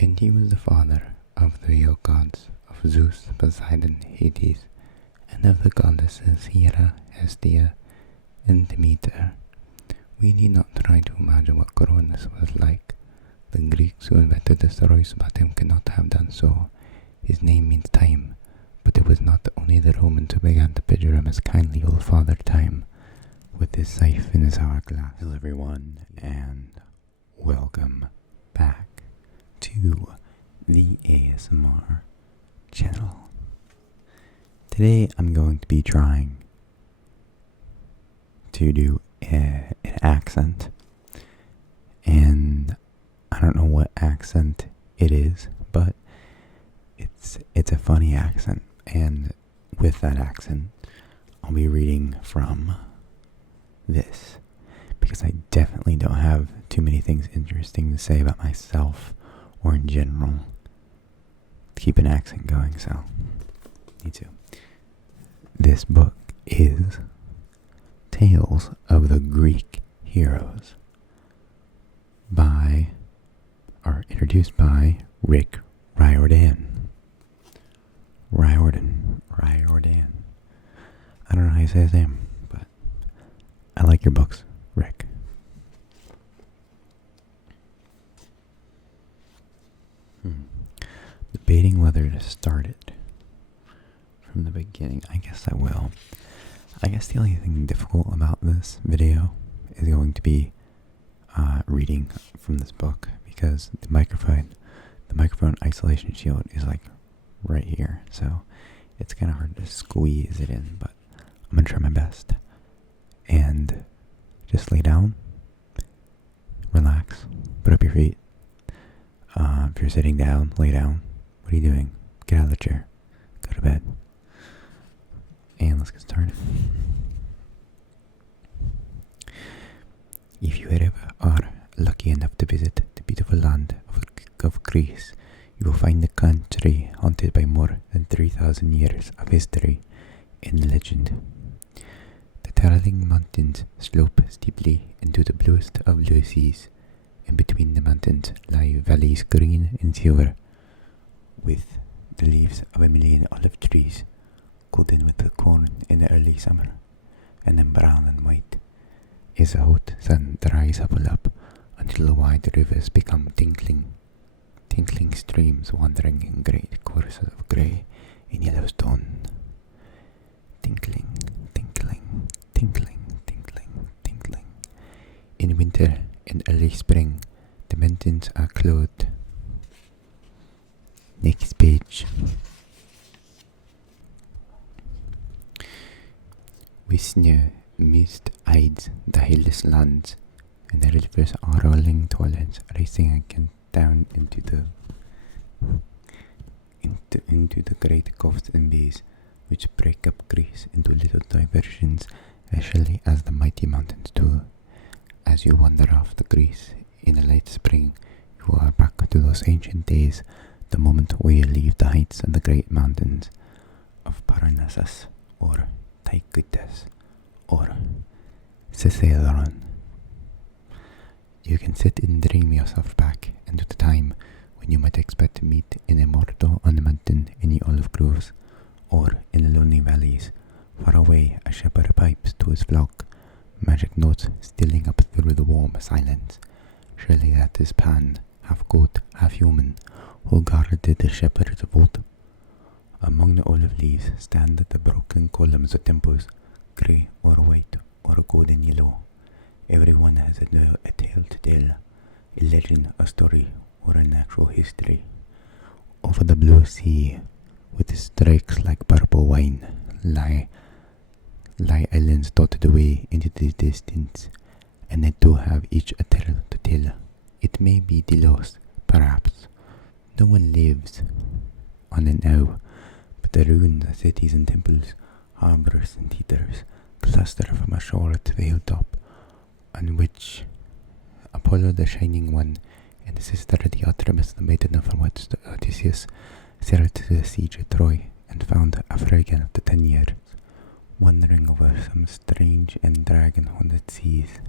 And he was the father of the real gods, of Zeus, Poseidon, Hades, and of the goddesses Hera, Hestia, and Demeter. We need not try to imagine what Cronus was like. The Greeks who invented the stories about him could not have done so. His name means time, but it was not only the Romans who began to picture him as kindly old Father Time, with his scythe in his hourglass. Hello everyone, and welcome back to the ASMR channel. Today I'm going to be trying to do an accent, and I don't know what accent it is, but it's a funny accent, and with that accent I'll be reading from this, because I definitely don't have too many things interesting to say about myself or in general to keep an accent going, so me too. This book is Tales of the Greek Heroes introduced by Rick Riordan. Riordan. I don't know how you say his name, but I like your books, Rick. Debating whether to start it from the beginning. I guess I will. I guess the only thing difficult about this video is going to be reading from this book, because the microphone isolation shield is like right here, so it's kind of hard to squeeze it in, but I'm gonna try my best. And just lay down, relax, put up your feet. If you're sitting down, lay down. What are you doing? Get out of the chair, go to bed, and let's get started. If you ever are lucky enough to visit the beautiful land of Greece, you will find the country haunted by more than 3,000 years of history and legend. The towering mountains slope steeply into the bluest of blue seas, and between the mountains lie valleys green and silver, with the leaves of 1,000,000 olive trees, golden with the corn in the early summer, and then brown and white as the hot sun dries up until the wide rivers become tinkling streams wandering in great courses of grey and yellow stone. Tinkling. In winter and early spring, the mountains are clothed. Next page. With snow, mist hides the hillless lands, and the rivers are rolling torrents racing again down into the great gulfs and bays, which break up Greece into little diversions as surely as the mighty mountains do. As you wander off to Greece in the late spring, you are back to those ancient days, the moment where you leave the heights of the great mountains of Parnassus, or Taygetus, or Ciceron. You can sit and dream yourself back into the time when you might expect to meet an immortal on the mountain in the olive groves, or in the lonely valleys. Far away, a shepherd pipes to his flock, magic notes stealing up through the warm silence. Surely that is Pan, half goat, half human, who guarded the shepherd's vault. Among the olive leaves stand the broken columns of temples, grey or white or golden yellow. Everyone has a tale to tell, a legend, a story, or a natural history. Over the blue sea, with streaks like purple wine, lie islands dotted away into the distance, and they do have each a tale to tell. It may be Delos, perhaps. No one lives on it now, but the ruins of cities and temples, harbours and theatres, cluster from a shore to the hilltop, on which Apollo the Shining One and his sister the Artemis, the maiden of which Odysseus sailed to the siege of Troy and found African after 10 years, wandering over some strange and dragon-haunted seas.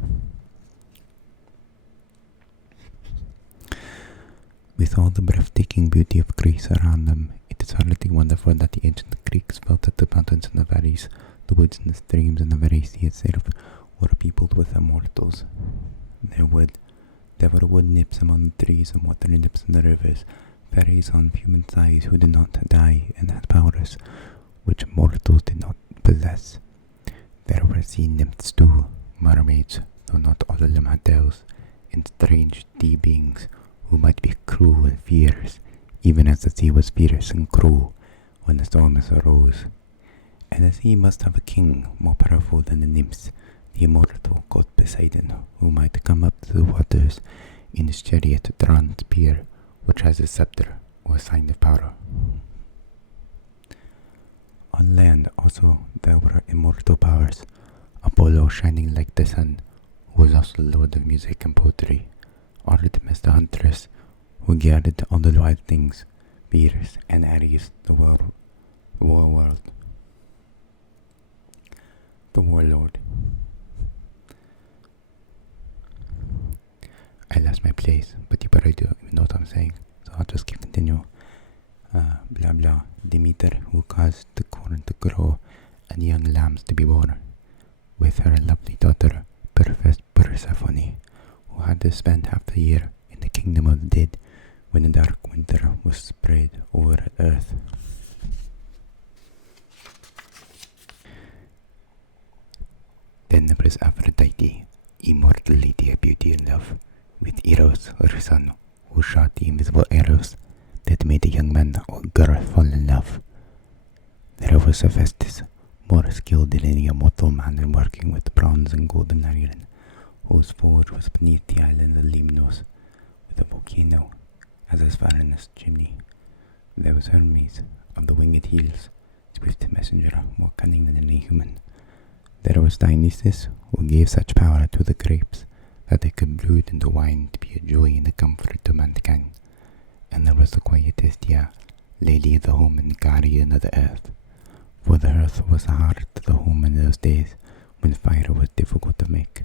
With all the breathtaking beauty of Greece around them, it is hardly wonderful that the ancient Greeks felt that the mountains and the valleys, the woods and the streams and the very sea itself were peopled with immortals. There were wood nymphs among the trees and water nymphs in the rivers, fairies on human size who did not die and had powers which mortals did not possess. There were sea nymphs too, mermaids, though not all of them had tails, and strange sea beings who might be cruel and fierce, even as the sea was fierce and cruel when the storms arose. And the sea must have a king more powerful than the nymphs, the immortal god Poseidon, who might come up to the waters in his chariot drawn spear, which has a scepter or a sign of power. On land also there were immortal powers, Apollo shining like the sun, who was also the lord of music and poetry, Artemis the huntress, who guarded all the wild things, bears, and Ares the warlord. I lost my place, but you probably don't even know what I'm saying, so I'll just keep continuing. Blah blah. Demeter, who caused the corn to grow and young lambs to be born, with her lovely daughter Persephone, who had to spend half the year in the kingdom of the dead when the dark winter was spread over earth. Then there was Aphrodite, immortal lady of beauty and love, with Eros, her son, who shot the invisible arrows that made a young man or girl fall in love. There was Hephaestus, more skilled than any immortal man in working with bronze and gold and iron, whose forge was beneath the island of Lemnos, with a volcano as his furnace chimney. There was Hermes, of the winged heels, swift messenger, more cunning than any human. There was Dionysus, who gave such power to the grapes that they could brew it into wine to be a joy and a comfort to mankind. And there was the quiet Hestia, lady of the home and guardian of the earth, for the earth was the heart of the home in those days when fire was difficult to make.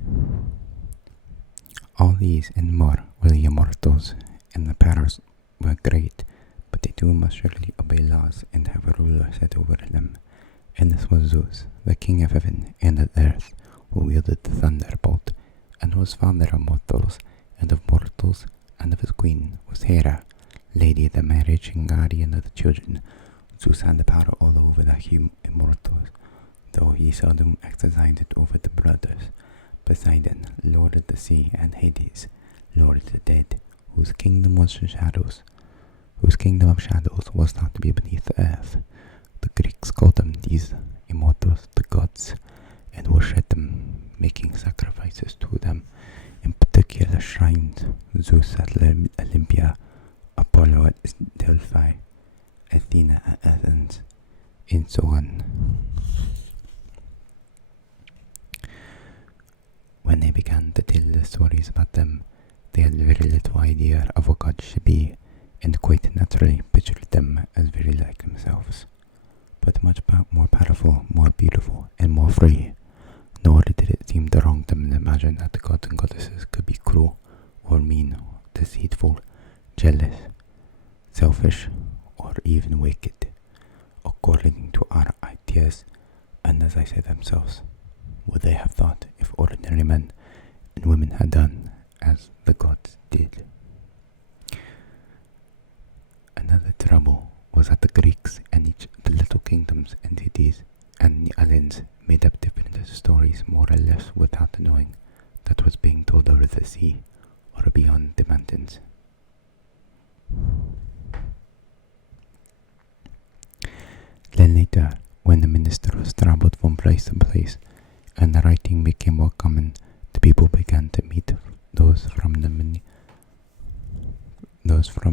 All these and more were the immortals, and the powers were great, but they too must surely obey laws and have a ruler set over them. And this was Zeus, the king of heaven and of earth, who wielded the thunderbolt, and was father of mortals, and of mortals, and of his queen was Hera, lady of the marriage and guardian of the children. Zeus had the power all over the immortals, though he seldom exercised it over the brothers. Poseidon, lord of the sea, and Hades, lord of the dead, whose kingdom of shadows was thought to be beneath the earth. The Greeks called them these immortals the gods, and worshipped them, making sacrifices to them in particular shrines: Zeus at Olympia, Apollo at Delphi, Athena at Athens, and so on. When they began to tell the stories about them, they had very little idea of what gods should be, and quite naturally pictured them as very like themselves, but much more powerful, more beautiful, and more free. Nor did it seem to wrong them to imagine that the gods and goddesses could be cruel, or mean, deceitful, jealous, selfish, or even wicked, according to our ideas, and as I said themselves, would they have thought if ordinary men and women had done as the gods did. Another trouble was that the Greeks and each of the little kingdoms and cities and the islands made up different stories more or less without knowing that was being told over the sea or beyond the mountains. Then later, when the ministers traveled from place to place and the writing became more common, the people began to meet those from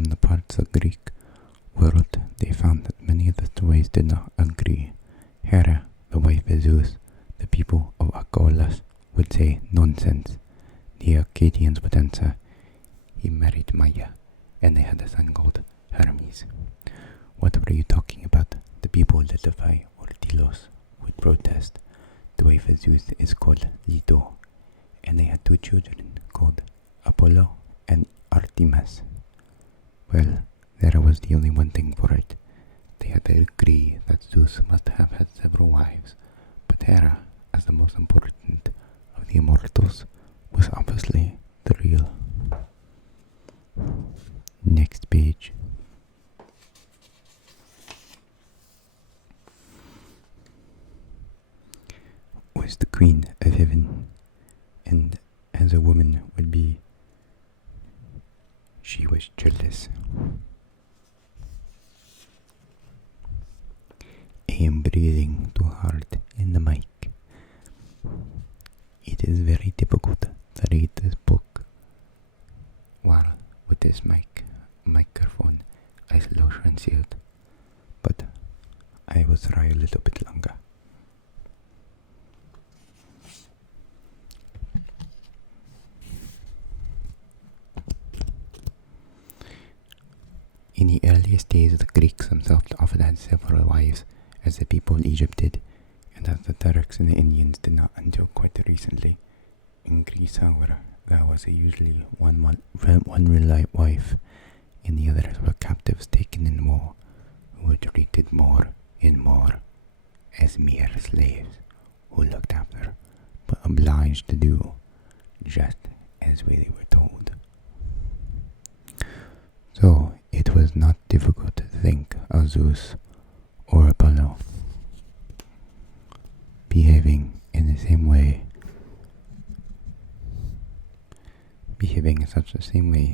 the parts of Greek world. They found that many of the stories did not agree. Hera, the wife of Zeus, the people of Argolis would say nonsense. The Arcadians would answer, he married Maya, and they had a son called Hermes. What were you talking about? The people of Delphi or Delos would protest. The wife of Zeus is called Leto, and they had two children called Apollo and Artemis. Well, there was the only one thing for it. They had to agree that Zeus must have had several wives, but Hera, as the most important of the immortals, was obviously the real. Next page. Was the Queen of Heaven, and as a woman would be, she was jealous. I am breathing too hard in the mic. It is very difficult to read this book while with this microphone isolation sealed, but I will try a little bit longer. In the earliest days, the Greeks themselves often had several wives, as the people of Egypt did, and as the Turks and the Indians did not until quite recently. In Greece, however, there was usually one real wife, and the others were captives taken in war, who were treated more and more as mere slaves, who looked after, but obliged to do just as they were told. So it was not difficult to think of Zeus or Apollo behaving in the same way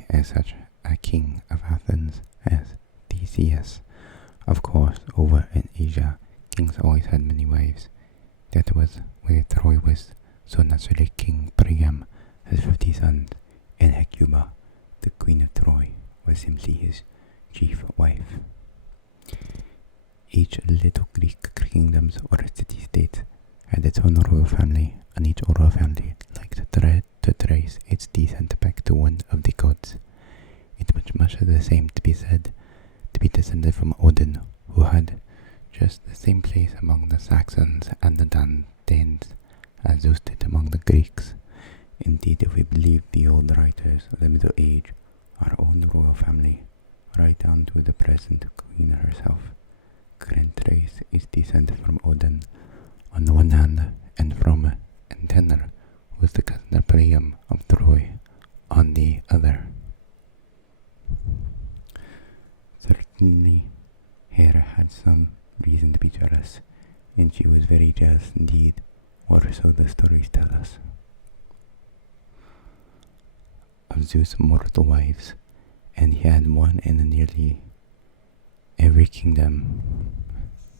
as such a king of Athens as Theseus. Of course, over in Asia, kings always had many wives. That was where Troy was, so naturally King Priam has 50 sons, and Hecuba, the queen of Troy, was simply his chief wife. Each little Greek kingdoms or city-states had its own royal family, and each royal family liked to trace its descent back to one of the gods. It was much the same to be said to be descended from Odin, who had just the same place among the Saxons and the Danes as Zeus did among the Greeks. Indeed, if we believe the old writers of the Middle Age, our own royal family, right down to the present queen herself, can trace its descent from Odin on the one hand, and from Antenor, who was the cousin of Priam of Troy, on the other. Certainly, Hera had some reason to be jealous, and she was very jealous indeed, or so the stories tell us. Of Zeus' mortal wives, and he had one in nearly every kingdom,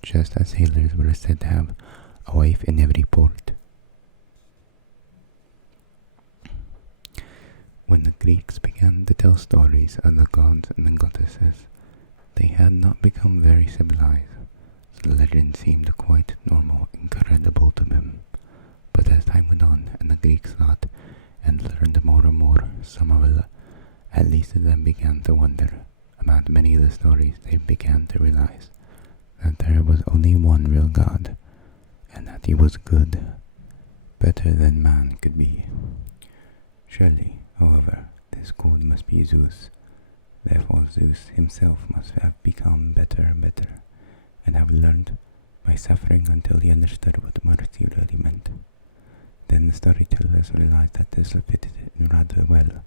just as sailors were said to have a wife in every port. When the Greeks began to tell stories of the gods and the goddesses, they had not become very civilized, so the legend seemed quite normal and credible to them. But as time went on, and the Greeks thought and learned more and more, some of them, at least of them, began to wonder about many of the stories. They began to realize that there was only one real God, and that he was good, better than man could be. Surely, however, this god must be Zeus. Therefore Zeus himself must have become better and better, and have learned by suffering until he understood what mercy really meant. Then the storytellers realized that this fitted in rather well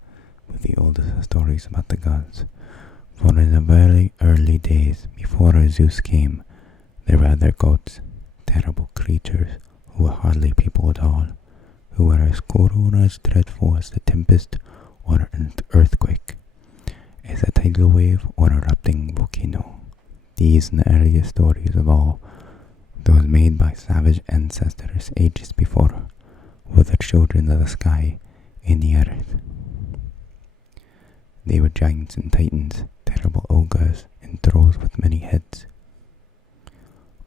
with the oldest stories about the gods. For in the very early days before Zeus came, there were other gods, terrible creatures who were hardly people at all, who were as cruel or as dreadful as the tempest or an earthquake, as a tidal wave or erupting volcano. These and the earliest stories of all, those made by savage ancestors ages before, were the children of the sky and the earth. They were giants and titans, terrible ogres and trolls with many heads,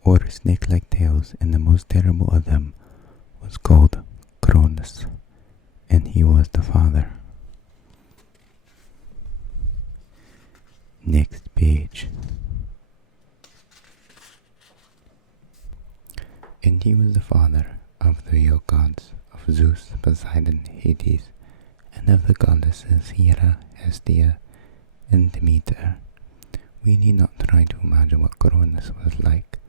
or snake-like tails, and the most terrible of them was called Cronus, and he was the father. Next page. And he was the father of the real gods, of Zeus, Poseidon, Hades, and of the goddesses Hera, Hestia, and Demeter. We need not try to imagine what Cronus was like.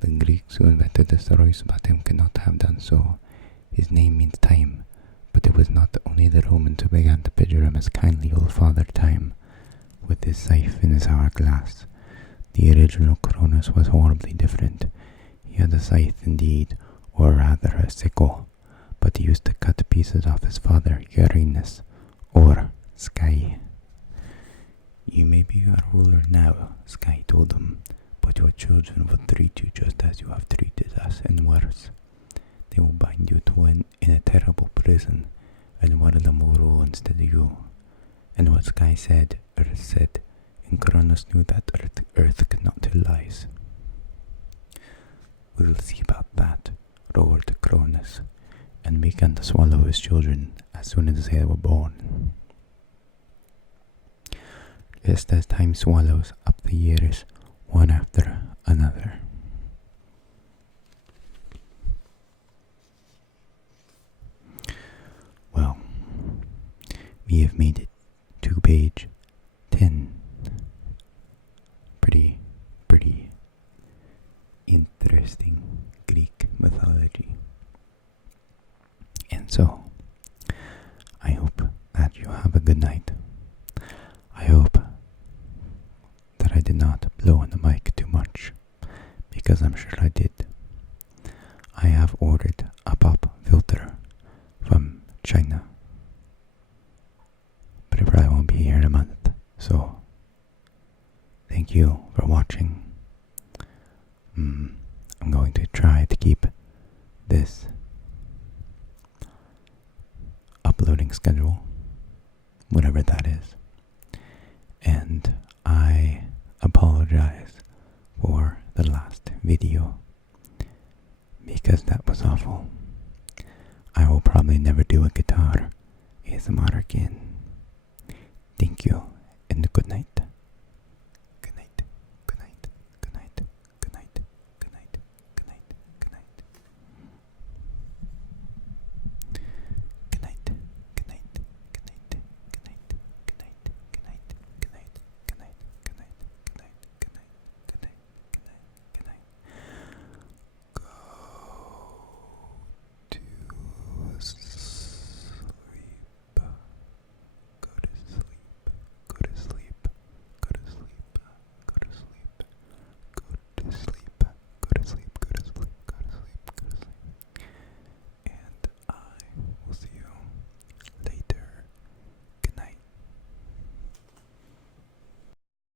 The Greeks who invented the stories about him cannot have done so. His name means time, but it was not only the Romans who began to picture him as kindly old Father Time, with his scythe in his hourglass. The original Cronus was horribly different. He had a scythe indeed, or rather a sickle, but he used to cut pieces off his father Uranus, or Sky. You may be our ruler now, Sky told him, but your children will treat you just as you have treated us, and worse. They will bind you in a terrible prison, and one of them will rule instead of you. And what Sky said, Earth said, and Cronus knew that Earth could not tell lies. We'll see about that, roared Cronus, and began to swallow his children as soon as they were born. Just as time swallows up the years, one after another. Well, we have made it to page 10. Pretty interesting Greek mythology. And so, I hope that you have a good night. I hope that I did not blow on the mic too much, because I'm sure I did. I have ordered a pop filter from China, but it probably won't be here in a month, so thank you for watching. I'm going to try to keep this uploading schedule, whatever that is, and I apologize for the last video because that was awful. I will probably never do a guitar ASMR again. Thank you and good night.